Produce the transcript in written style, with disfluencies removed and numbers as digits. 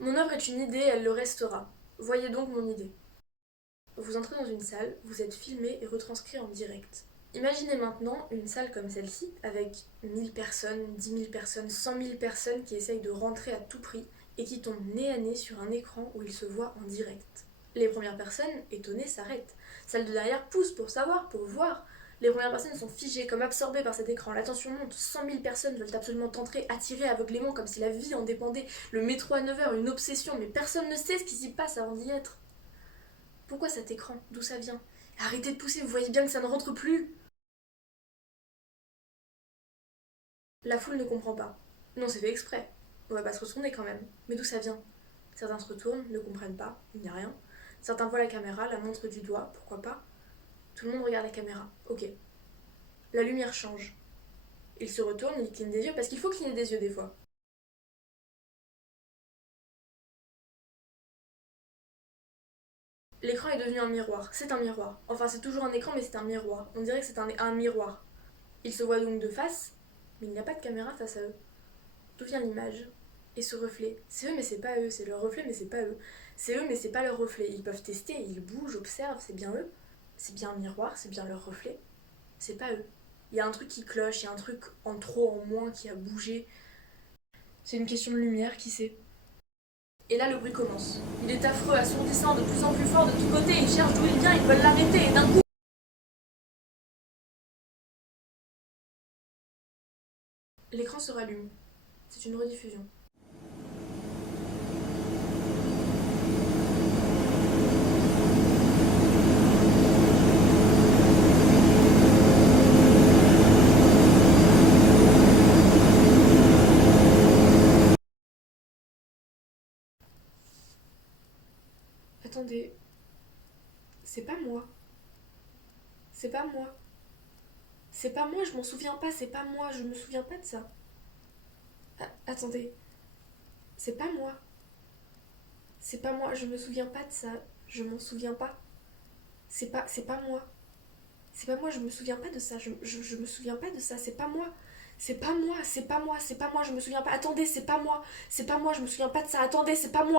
Mon œuvre est une idée, elle le restera. Voyez donc mon idée. Vous entrez dans une salle, vous êtes filmé et retranscrit en direct. Imaginez maintenant une salle comme celle-ci, avec 1000 personnes, 10 000 personnes, 100 000 personnes qui essayent de rentrer à tout prix et qui tombent nez à nez sur un écran où ils se voient en direct. Les premières personnes, étonnées, s'arrêtent. Celles de derrière poussent pour savoir, pour voir. Les premières personnes sont figées, comme absorbées par cet écran. La tension monte, 100 000 personnes veulent absolument entrer, attirées aveuglément comme si la vie en dépendait. Le métro à 9 heures, une obsession, mais personne ne sait ce qui s'y passe avant d'y être. Pourquoi cet écran? D'où ça vient? Arrêtez de pousser, vous voyez bien que ça ne rentre plus. La foule ne comprend pas. Non, c'est fait exprès. On va pas se retourner quand même. Mais d'où ça vient? Certains se retournent, ne comprennent pas, il n'y a rien. Certains voient la caméra, la montrent du doigt, pourquoi pas. Tout le monde regarde la caméra. Ok. La lumière change. Il se retourne, il cligne des yeux, parce qu'il faut cligner des yeux des fois. L'écran est devenu un miroir. C'est un miroir. Enfin, c'est toujours un écran, mais c'est un miroir. On dirait que c'est un miroir. Ils se voient donc de face, mais il n'y a pas de caméra face à eux. D'où vient l'image? Et ce reflet? C'est eux, mais c'est pas eux. C'est leur reflet, mais c'est pas eux. C'est eux, mais c'est pas leur reflet. Ils peuvent tester, ils bougent, observent, c'est bien eux. C'est bien un miroir, c'est bien leur reflet. C'est pas eux. Il y a un truc qui cloche, il y a un truc en trop, en moins qui a bougé. C'est une question de lumière, qui sait? Et là, le bruit commence. Il est affreux, assourdissant, de plus en plus fort de tous côtés. Ils cherchent d'où il vient, ils veulent l'arrêter, et d'un coup. L'écran se rallume. C'est une rediffusion. Attendez, c'est pas moi. C'est pas moi. C'est pas moi, je m'en souviens pas, c'est pas moi, je me souviens pas de ça. Attendez, c'est pas moi. C'est pas moi, je me souviens pas de ça. Je m'en souviens pas. C'est pas moi. C'est pas moi, je me souviens pas de ça. Je me souviens pas de ça, c'est pas moi. C'est pas moi, c'est pas moi, c'est pas moi, je me souviens pas. Attendez, c'est pas moi. C'est pas moi, je me souviens pas de ça. Attendez, c'est pas moi.